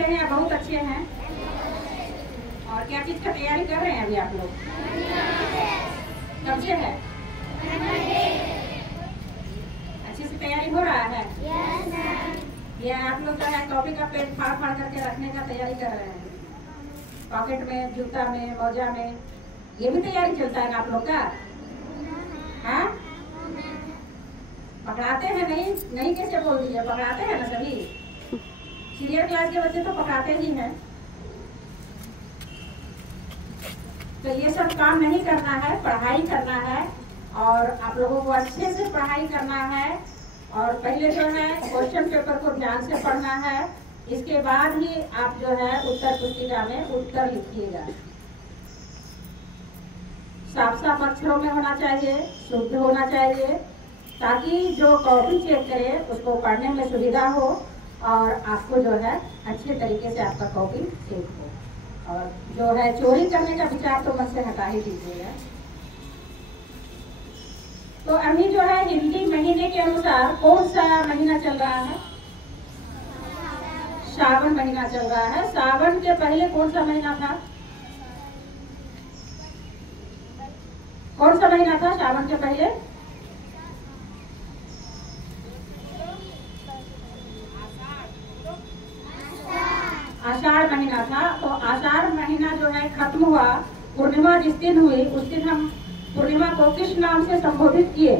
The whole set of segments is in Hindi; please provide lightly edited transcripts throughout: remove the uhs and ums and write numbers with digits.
अच्छे हैं या बहुत अच्छे हैं? और क्या चीज का तैयारी कर रहे हैं अभी आप लोग? कब से है? अच्छे से तैयारी हो रहा है? ये आप लोग जो है कॉपी का पेज फाड़ फाड़ करके रखने का तैयारी कर रहे हैं, पॉकेट में, जूता में, मोजा में, ये भी तैयारी चलता है ना आप लोग का? हाँ, पकड़ाते हैं? नहीं कैसे बोल दीजिए, पकड़ाते हैं ना सभी। सीनियर क्लास के बच्चे तो पकड़ाते ही हैं। तो ये सब काम नहीं करना है, पढ़ाई करना है और आप लोगों को अच्छे से पढ़ाई करना है। और पहले जो है क्वेश्चन पेपर को ध्यान से पढ़ना है, इसके बाद ही आप जो है उत्तर पुस्तिका में उत्तर लिखिएगा। साफ साफ अक्षरों में होना चाहिए, शुद्ध होना चाहिए, ताकि जो कॉपी चेक करे उसको पढ़ने में सुविधा हो और आपको जो है अच्छे तरीके से आपका कॉपी चेक हो। और जो है चोरी करने का विचार तो मन से हटा ही दीजिएगा। तो अभी जो है हिंदी महीने के अनुसार कौन सा महीना चल रहा है? सावन महीना चल रहा है। सावन के पहले कौन सा महीना था? कौन सा महीना था सावन के पहले? आषाढ़ महीना था। तो आषाढ़ महीना जो है खत्म हुआ, पूर्णिमा जिस दिन हुई उस दिन हम पूर्णिमा को किस नाम से संबोधित किए?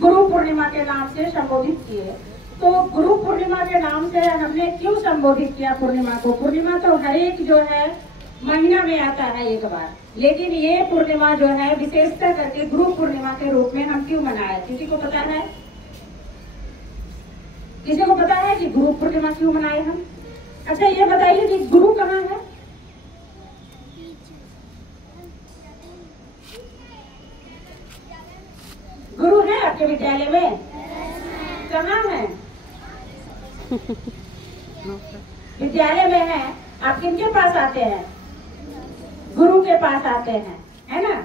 गुरु पूर्णिमा के नाम से संबोधित किए। तो गुरु पूर्णिमा के नाम से हमने क्यों संबोधित किया पूर्णिमा को? पूर्णिमा तो हर एक जो है महीना में आता है एक बार, लेकिन ये पूर्णिमा जो है विशेषता करके गुरु पूर्णिमा के रूप में हम क्यों मनाए? किसी को पता है? किसी को पता है कि गुरु पूर्णिमा क्यों मनाए हम? अच्छा ये बताइए कि गुरु कहाँ है? गुरु है आपके विद्यालय में? कहाँ है? विद्यालय में है। आप किनके पास आते हैं? गुरु के पास आते हैं, है ना?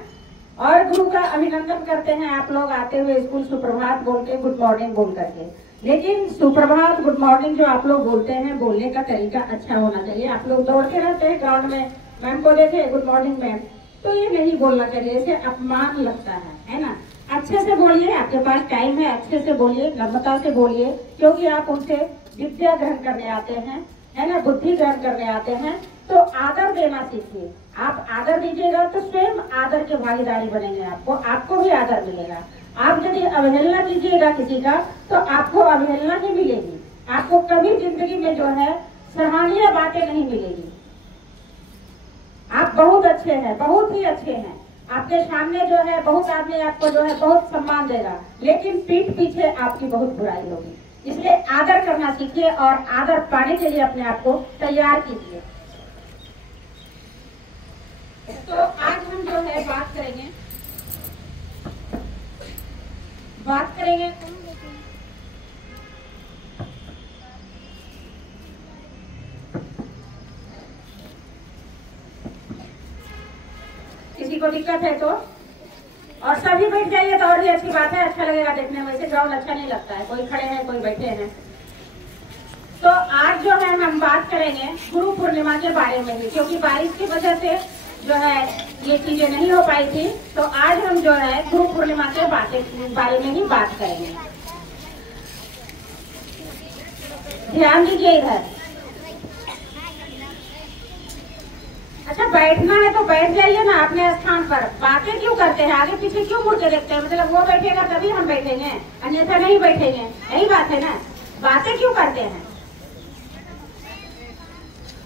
और गुरु का अभिनंदन करते हैं आप लोग आते हुए स्कूल, सुप्रभात बोल के, गुड मॉर्निंग बोल करके। लेकिन सुप्रभात गुड मॉर्निंग जो आप लोग बोलते हैं, बोलने का तरीका अच्छा होना चाहिए। आप लोग दौड़ते रहते हैं ग्राउंड में, मैम को देखे गुड मॉर्निंग मैम, तो ये नहीं बोलना चाहिए, इसे अपमान लगता है ना? अच्छे से बोलिए, आपके पास टाइम है, अच्छे से बोलिए, नम्रता से बोलिए, क्योंकि आप उनसे विद्या ग्रहण करने आते हैं, है ना, बुद्धि ग्रहण करने आते हैं। तो आदर देना सीखिए। आप आदर दीजिएगा तो स्वयं आदर के भागीदारी बनेंगे, आपको भी आदर मिलेगा। आप यदि अवहेलना कीजिएगा किसी का तो आपको अवहेलना ही मिलेगी, आपको कभी जिंदगी में जो है सराहनीय बातें नहीं मिलेगी। आप बहुत अच्छे हैं, बहुत ही अच्छे हैं। आपके सामने जो है बहुत आदमी आपको जो है बहुत सम्मान देगा, लेकिन पीठ पीछे आपकी बहुत बुराई होगी। इसलिए आदर करना सीखिए और आदर पाने के लिए अपने आप को तैयार कीजिए। तो आज हम जो है बात करेंगे किसी को दिक्कत है तो, और सभी बैठ जाइए तो और भी अच्छी बात है, अच्छा लगेगा देखने में। वैसे ग्राउंड अच्छा नहीं लगता है, कोई खड़े हैं कोई बैठे हैं। तो आज जो है हम बात करेंगे गुरु पूर्णिमा के बारे में ही, क्योंकि बारिश की वजह से जो है ये चीजें नहीं हो पाई थी। तो आज हम जो है गुरु पूर्णिमा के बारे में ही बात करेंगे। ध्यान दीजिए इधर। अच्छा बैठना है तो बैठ जाइए ना अपने स्थान पर। बातें क्यों करते हैं, आगे पीछे क्यों मुड़ के देखते हैं? मतलब वो बैठेगा तभी हम बैठेंगे, अन्यथा नहीं बैठेंगे, यही बात है ना? बातें क्यों करते हैं?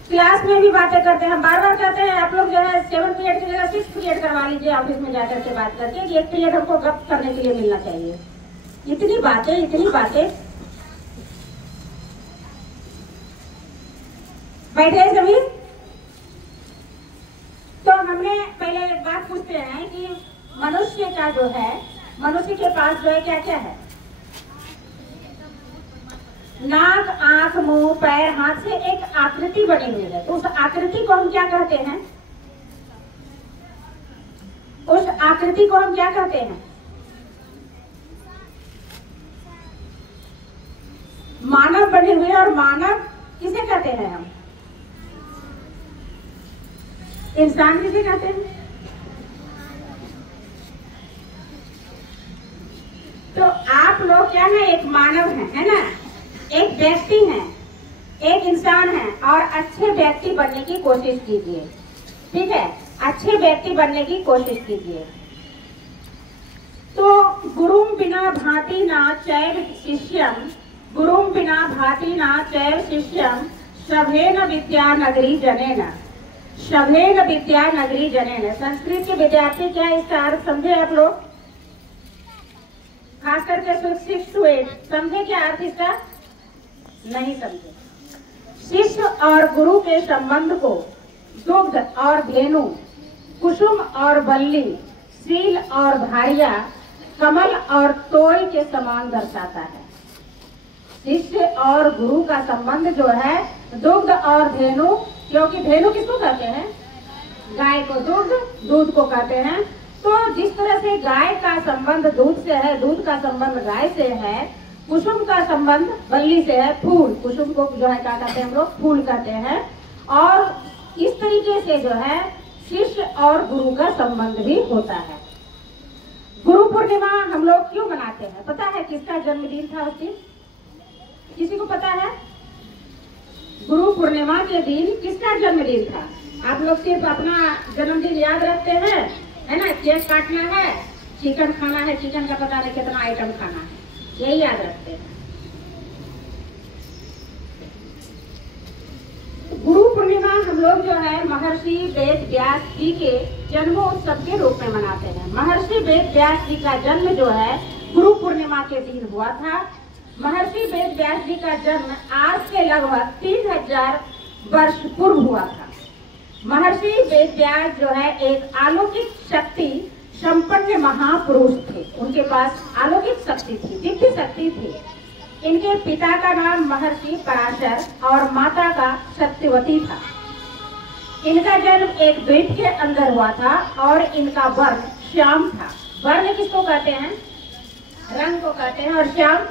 क्लास में भी बातें करते हैं। हम बार बार कहते हैं आप लोग जो है 7 पीरियड की जगह 6 पीरियड करवा लीजिए ऑफिस में जाकर के बात करके, कि 1 पीरियड हमको गप करने के लिए मिलना चाहिए। इतनी बातें बैठे सभी। तो हमने पहले एक बात पूछते हैं कि मनुष्य का जो है, मनुष्य के पास जो है क्या क्या है? नाक, आंख, मुंह, पैर, हाथ से एक आकृति बनी हुई है। तो उस आकृति को हम क्या कहते हैं? उस आकृति को हम क्या कहते हैं? मानव बने हुए। और मानव किसे कहते हैं हम? इंसान किसे कहते हैं? तो आप लोग क्या है? एक मानव है ना, एक व्यक्ति है, एक इंसान है, और अच्छे व्यक्ति बनने की कोशिश कीजिए। ठीक है, अच्छे व्यक्ति बनने की कोशिश कीजिए। तो गुरुम बिना भाति ना चैव शिष्यम, गुरुम बिना भाति ना चैव शिष्यम, सभेन विद्या नगरी जनेन, सभेन विद्या नगरी जनेन। संस्कृत के विद्यार्थी क्या इसका अर्थ समझे आप लोग? खास करके 6 to 8 समझे क्या अर्थ इसका? नहीं समझे। शिष्य और गुरु के संबंध को दुग्ध और धेनु, कुसुम और बल्ली, सील और भारिया, कमल और तोय के समान दर्शाता है। शिष्य और गुरु का संबंध जो है दुग्ध और धेनु, क्योंकि धेनु किसको कहते हैं? गाय को। दुग्ध, दूध को कहते हैं। तो जिस तरह से गाय का संबंध दूध से है, दूध का संबंध गाय से है, कुसुम का संबंध बल्ली से है, फूल, कुसुम को जो है क्या कहते हैं हम लोग? फूल कहते हैं। और इस तरीके से जो है शिष्य और गुरु का संबंध भी होता है। गुरु पूर्णिमा हम लोग क्यों मनाते हैं? पता है किसका जन्मदिन था उस दिन? किसी को पता है? गुरु पूर्णिमा के दिन किसका जन्मदिन था? आप लोग सिर्फ अपना जन्मदिन याद रखते हैं, है ना? केक काटना है, चिकन खाना है, चिकन का पता नहीं कितना आइटम खाना है, यही याद रखते हैं। गुरु पूर्णिमा हम लोग जो है महर्षि वेद व्यास जी के जन्मोत्सव के रूप में मनाते हैं। महर्षि वेद व्यास जी का जन्म जो है गुरु पूर्णिमा के दिन हुआ था। महर्षि वेद व्यास जी का जन्म आज से लगभग 3000 वर्ष पूर्व हुआ था। महर्षि वेद व्यास जो है एक अलौकिक शक्ति संपन्न महापुरुष थे। उनके पास अलौकिक शक्ति थी, दिव्य शक्ति थी। इनके पिता का नाम महर्षि पराशर और माता का सत्यवती था। इनका जन्म एक द्वीप के अंदर हुआ था और इनका वर्ण श्याम था। वर्ण किसको कहते हैं? रंग को कहते हैं। और श्याम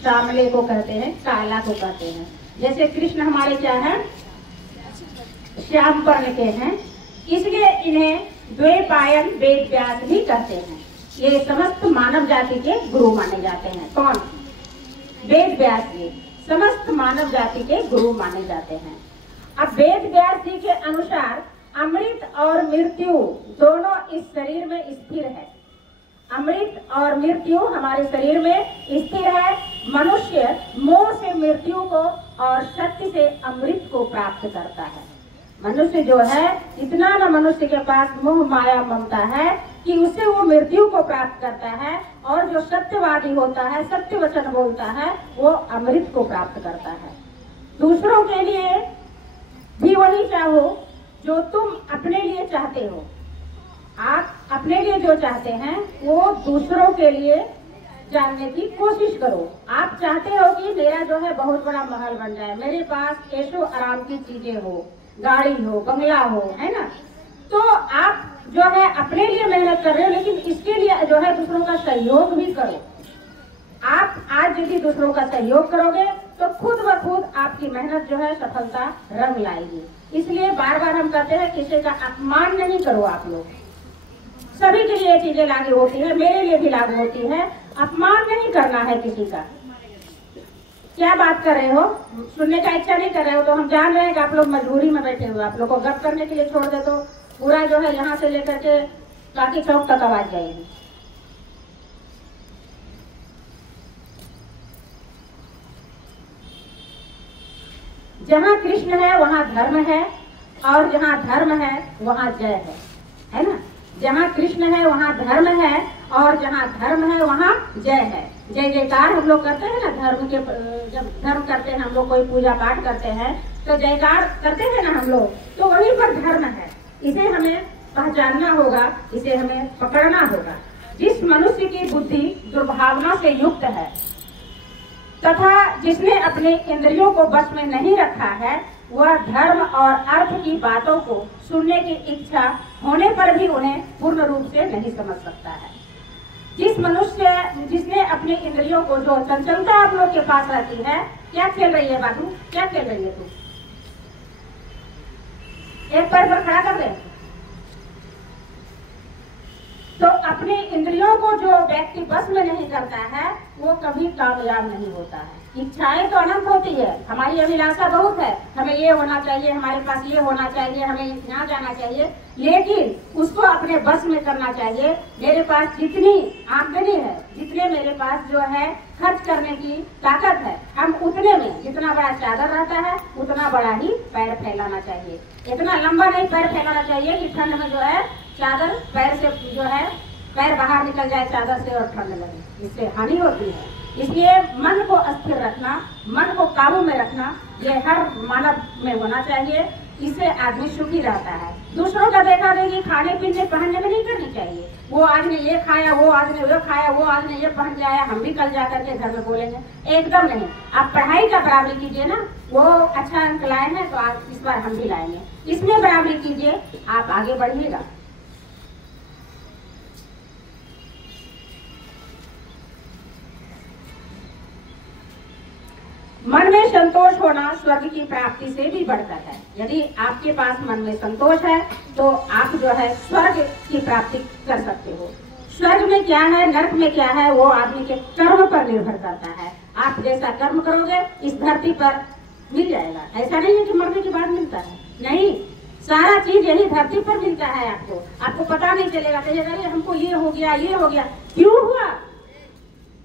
श्यामले को कहते हैं, काला को कहते हैं। जैसे कृष्ण हमारे क्या है? श्याम वर्ण के हैं, इसलिए इन्हें द्वैपायन वेद व्यास भी कहते हैं। ये समस्त मानव जाति के गुरु माने जाते हैं। कौन? वेद व्यास जी समस्त मानव जाति के गुरु माने जाते हैं। अब वेद व्यास जी के अनुसार अमृत और मृत्यु दोनों इस शरीर में स्थिर है। अमृत और मृत्यु हमारे शरीर में स्थिर है। मनुष्य मोह से मृत्यु को और शक्ति से अमृत को प्राप्त करता है। मनुष्य जो है इतना न मनुष्य के पास मोह माया ममता है कि उससे वो मृत्यु को प्राप्त करता है, और जो सत्यवादी होता है, सत्य वचन बोलता है, वो अमृत को प्राप्त करता है। दूसरों के लिए भी वही चाहो जो तुम अपने लिए चाहते हो। आप अपने लिए जो चाहते हैं वो दूसरों के लिए जानने की कोशिश करो। आप चाहते हो कि मेरा जो है बहुत बड़ा महल बन जाए, मेरे पास ऐशो आराम की चीजें हो, गाड़ी हो, बंगला हो, है ना? तो आप जो है अपने लिए मेहनत कर रहे हो, लेकिन इसके लिए जो है दूसरों का सहयोग भी करो। आप आज यदि दूसरों का सहयोग करोगे तो खुद ब खुद आपकी मेहनत जो है सफलता रंग लाएगी। इसलिए बार बार हम कहते हैं किसी का अपमान नहीं करो। आप लोग सभी के लिए ये चीजें लागू होती है, मेरे लिए भी लागू होती है। अपमान नहीं करना है किसी का। क्या बात कर रहे हो? सुनने का इच्छा नहीं कर रहे हो तो हम जान रहे हैं कि आप लोग मजबूरी में बैठे हुए। आप लोग को गप करने के लिए छोड़ दे तो पूरा जो है यहाँ से लेकर के काकी चौक तक आवाज जाएगी। जहाँ कृष्ण है वहाँ धर्म है, और जहाँ धर्म है वहाँ जय है ना? जहाँ कृष्ण है वहाँ धर्म है, और जहाँ धर्म है वहाँ जय है। जय जयकार हम लोग करते हैं ना, धर्म के जब धर्म करते हैं हम लोग, कोई पूजा पाठ करते हैं तो जयकार करते हैं ना हम लोग, तो वहीं पर धर्म है। इसे हमें पहचानना होगा, इसे हमें पकड़ना होगा। जिस मनुष्य की बुद्धि दुर्भावना से युक्त है तथा जिसने अपने इंद्रियों को बस में नहीं रखा है, वह धर्म और अर्थ की बातों को सुनने की इच्छा होने पर भी उन्हें पूर्ण रूप से नहीं समझ सकता है। जिसने अपने इंद्रियों को, जो चंचलता आप लोग के पास रहती है क्या खेल रही है बाबू, क्या खेल रही है तू? एक पैर पर खड़ा कर ले। तो अपनी इंद्रियों को जो व्यक्ति बस में नहीं करता है वो कभी कामयाब नहीं होता है। इच्छाएं तो अनंत होती है, हमारी अभिलाषा बहुत है, हमें ये होना चाहिए, हमारे पास ये होना चाहिए, हमें यहाँ जाना चाहिए, लेकिन उसको अपने बस में करना चाहिए। मेरे पास जितनी आमदनी है, जितने मेरे पास जो है खर्च करने की ताकत है, हम उतने में जितना बड़ा चादर रहता है उतना बड़ा ही पैर फैलाना चाहिए। इतना लंबा नहीं पैर फैलाना चाहिए कि ठंड में जो है चादर पैर से जो है पैर बाहर निकल जाए चादर से और ठंड लगे, इससे हानि होती है। इसलिए मन को अस्थिर रखना, मन को काबू में रखना, ये हर मानव में होना चाहिए। इससे आदमी सुखी रहता है। दूसरों का देखा देखी खाने पीने पहनने में नहीं करनी चाहिए। वो आज ने ये खाया, वो आज ने वो खाया, वो आज ने ये पहन के आया, हम भी कल जा करके घर में बोलेंगे, एकदम नहीं। आप पढ़ाई का बराबरी कीजिए ना, वो अच्छा अंक लाए हैं तो आज इस बार हम भी लाएंगे, इसमें बराबरी कीजिए, आप आगे बढ़िएगा। मन में संतोष होना स्वर्ग की प्राप्ति से भी बढ़कर है। यदि आपके पास मन में संतोष है तो आप जो है स्वर्ग की प्राप्ति कर सकते हो। स्वर्ग में क्या है, नरक में क्या है, वो आदमी के कर्म पर निर्भर करता है। आप जैसा कर्म करोगे इस धरती पर मिल जाएगा। ऐसा नहीं है कि मरने के बाद मिलता है, नहीं, सारा चीज यही धरती पर मिलता है। आपको पता नहीं चलेगा, कहिएगा अरे हमको ये हो गया, ये हो गया। क्यों हुआ?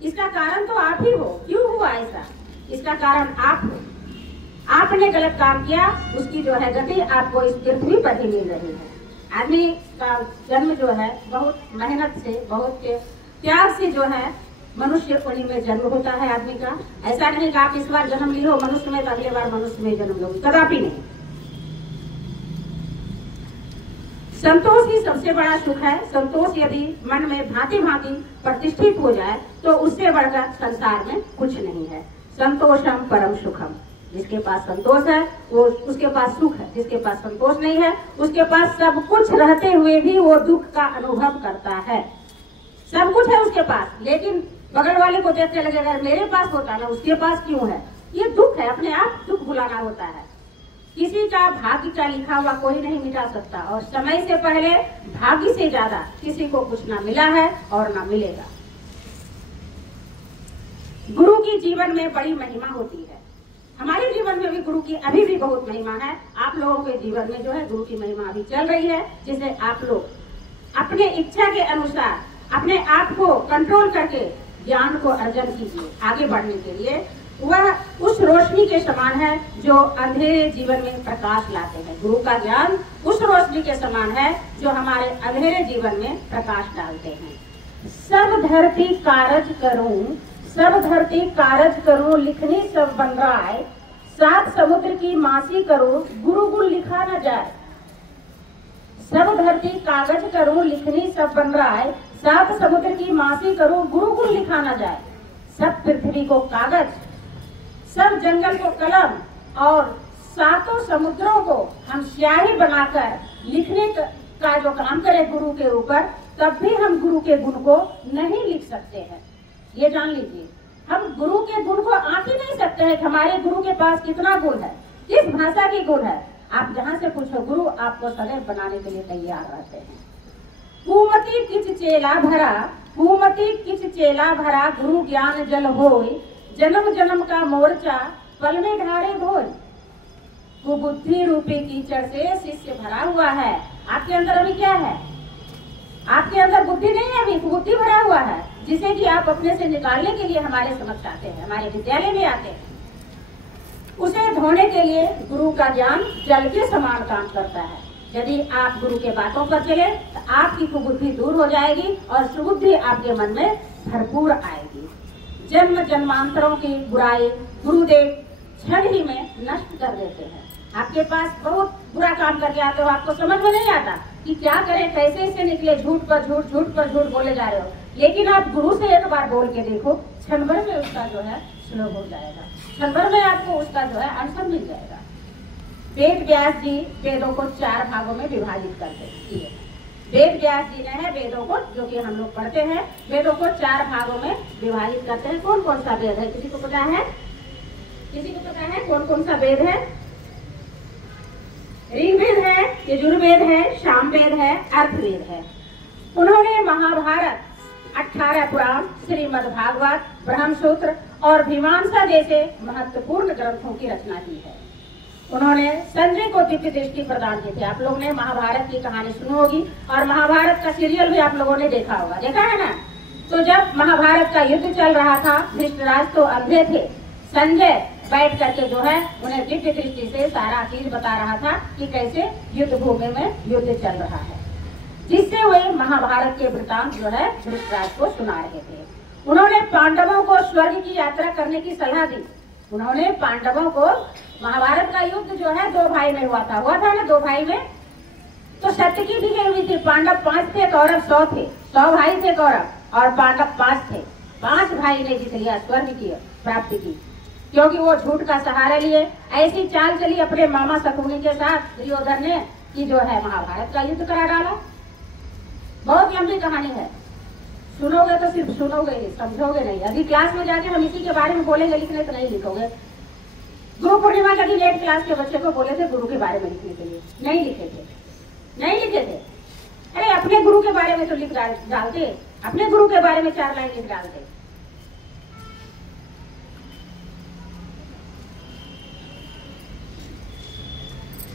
इसका कारण तो आप ही हो। क्यों हुआ ऐसा? इसका कारण आप हो। आपने गलत काम किया, उसकी जो है गति आपको इस पृथ्वी पर ही मिल रही है। आदमी का जन्म जो है बहुत मेहनत से, बहुत त्याग से जो है मनुष्य योनि में जन्म होता है आदमी का। ऐसा नहीं कि आप इस बार जन्म ली हो मनुष्य में तो अगले बार मनुष्य में जन्म लोगे, कदापि नहीं। संतोष ही सबसे बड़ा सुख है। संतोष यदि मन में भांति भांति प्रतिष्ठित हो जाए तो उससे बढ़कर संसार में कुछ नहीं है। संतोषम परम सुखम। जिसके पास संतोष है वो उसके पास सुख है, जिसके पास संतोष नहीं है उसके पास सब कुछ रहते हुए भी वो दुख का अनुभव करता है। सब कुछ है उसके पास, लेकिन बगल वाले को देखते लगेगा मेरे पास होता ना, उसके पास क्यों है। ये दुख है, अपने आप दुख भुलाना होता है। किसी का भाग्य का लिखा हुआ कोई नहीं मिटा सकता, और समय से पहले भाग्य से ज्यादा किसी को कुछ ना मिला है और ना मिलेगा। गुरु की जीवन में बड़ी महिमा होती है। हमारे जीवन में भी गुरु की अभी भी बहुत महिमा है। आप लोगों के जीवन में जो है गुरु की महिमा अभी चल रही है, जिसे आप लोग अपने इच्छा के अनुसार अपने आप को कंट्रोल करके ज्ञान को अर्जन कीजिए। आगे बढ़ने के लिए वह उस रोशनी के समान है जो अंधेरे जीवन में प्रकाश लाते हैं। गुरु का ज्ञान उस रोशनी के समान है जो हमारे अंधेरे जीवन में प्रकाश डालते हैं। सब धरती कारज करूं, सब धरती कारज करो, लिखनी सब बन राय, सात समुद्र की मासी करो, गुरु गुण लिखा न जाए। सब धरती कागज करो, लिखनी सब बन राय, सात समुद्र की मासी करो, गुरु गुण लिखा न जाए। सब पृथ्वी को कागज, सब जंगल को कलम और सातों समुद्रों को हम स्याही बनाकर लिखने का जो काम करें गुरु के ऊपर, तब भी हम गुरु के गुण को नहीं लिख सकते हैं। ये जान लीजिए, हम गुरु के गुण को आंक ही नहीं सकते हैं। हमारे गुरु के पास कितना गुण है, किस भाषा की गुण है। आप जहाँ से पूछो गुरु आपको सदैव बनाने के लिए तैयार रहते हैं। कुमति किच चेला भरा, कुमति किच चेला भरा, गुरु ज्ञान जल होय, जन्म जन्म का मोर्चा पल में ढारे धोय। कुबुद्धि रूपी कीचड़ से शिष्य भरा हुआ है। आपके अंदर अभी क्या है? आपके अंदर बुद्धि नहीं है, अभी बुद्धि भरा हुआ है, जिसे कि आप अपने से निकालने के लिए हमारे समक्ष आते हैं, हमारे विद्यालय में आते हैं। उसे धोने के लिए गुरु का ज्ञान जल के समान काम करता है। यदि आप गुरु के बातों पर चले तो आपकी कुबुद्धि दूर हो जाएगी और सुबुद्धि आपके मन में भरपूर आएगी। जन्म जन्मांतरों की बुराई गुरुदेव क्षण ही में नष्ट कर देते हैं। आपके पास बहुत बुरा काम करके आते हो, आपको समझ में नहीं आता कि क्या करें, कैसे इससे निकले, झूठ पर झूठ, झूठ पर झूठ बोले जा रहे हो। लेकिन आप गुरु से एक बार बोल के देखो, क्षण भर में उसका जो है स्लो हो जाएगा, क्षण भर में आपको उसका जो है आंसर मिल जाएगा। वेद व्यास जी वेदों को 4 भागों में विभाजित करते हैं। वेद व्यास जी ने है वेदों को, जो कि हम लोग पढ़ते हैं, वेदों को 4 भागों में विभाजित करते हैं। कौन कौन सा वेद है, किसी को पता है? किसी को पता है कौन कौन सा वेद है? ऋग्वेद है, यजुर्वेद है, सामवेद है, अर्थवेद है। उन्होंने महाभारत, 18 पुराण, श्रीमद् भागवत, ब्रह्मसूत्र और मीमांसा जैसे महत्वपूर्ण ग्रंथों की रचना की है। उन्होंने संजय को दिव्य दृष्टि प्रदान की थी। आप लोगों ने महाभारत की कहानी सुनी होगी और महाभारत का सीरियल भी आप लोगों ने देखा होगा, देखा है ना? तो जब महाभारत का युद्ध चल रहा था, धृतराष्ट्र तो अंधे थे, संजय बैठ करके जो है उन्हें दिव्य दृष्टि से सारा चीज बता रहा था कि कैसे युद्ध भूमि में युद्ध चल रहा है, जिससे वे महाभारत के वृतांत जो है धृतराष्ट्र को सुना रहे थे। उन्होंने पांडवों को स्वर्ग की यात्रा करने की सलाह दी। उन्होंने पांडवों को, महाभारत का युद्ध जो है 2 भाई में हुआ था ना, 2 भाई में तो सत्य भी हुई थी। पांडव 5 थे, कौरव 100 थे। 100 भाई थे कौरव और पांडव 5 थे। 5 भाई ने जीत लिया, स्वर्ग की प्राप्ति की, क्योंकि वो झूठ का सहारा लिए। ऐसी चाल चली अपने मामा शकुनी के साथ दुर्योधन ने कि जो है महाभारत का युद्ध करा डाला। बहुत लंबी कहानी है, सुनोगे तो सिर्फ सुनोगे ही, समझोगे नहीं। अभी क्लास में जाके हम इसी के बारे में बोलेंगे, लिखने तो नहीं लिखोगे। गुरु पूर्णिमा के दिन 8 क्लास के बच्चे को बोले थे गुरु के बारे में लिखने के लिए, नहीं लिखे थे। अरे अपने गुरु के बारे में तो लिख डालते, अपने गुरु के बारे में 4 लाइन लिख डालते।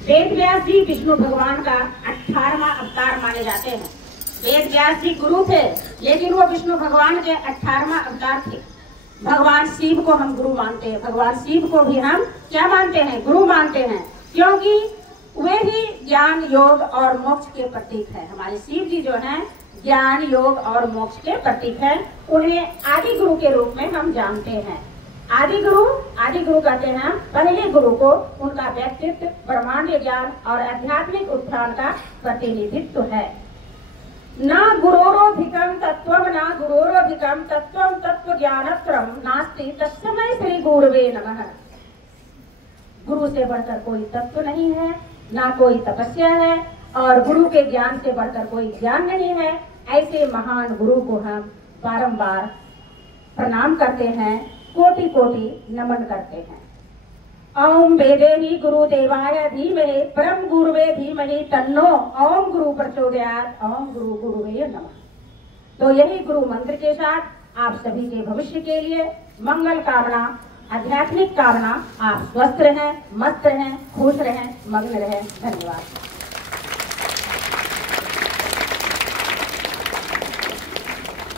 वेद व्यास जी विष्णु भगवान का 18वां अवतार माने जाते हैं। वेद व्यास जी गुरु थे, लेकिन वो विष्णु भगवान के 18वां अवतार थे। भगवान शिव को हम गुरु मानते हैं, भगवान शिव को भी हम क्या मानते हैं? गुरु मानते हैं, क्योंकि वे ही ज्ञान, योग और मोक्ष के प्रतीक है। हमारे शिव जी जो हैं ज्ञान, योग और मोक्ष के प्रतीक हैं। उन्हें आदि गुरु के रूप में हम जानते हैं। आदि गुरु कहते हैं पहले गुरु को। उनका व्यक्तित्व ब्रह्मांड ज्ञान और आध्यात्मिक उत्थान का प्रतिनिधित्व है। ना गुरोरोधिकम तत्वम, ना गुरोरोधिकम तत्वम, तत्व ज्ञानत्रम नास्ति तत्समय श्री गुरुवे नमः। गुरु से बढ़कर कोई तत्व नहीं है, ना कोई तपस्या है, और गुरु के ज्ञान से बढ़कर कोई ज्ञान नहीं है। ऐसे महान गुरु को हम बारंबार प्रणाम करते हैं, कोटि कोटि नमन करते हैं। ओम वेदेहि गुरुदेवाय धीमहि परम गुरुवे धीमहि तन्नो ओम गुरु प्रचोदयात्। ओम गुरु गुरुवे नमः। तो यही गुरु मंत्र के साथ आप सभी के भविष्य के लिए मंगल कामना, आध्यात्मिक कामना। आप स्वस्थ रहें, मस्त रहें, खुश रहें, मग्न रहें। धन्यवाद।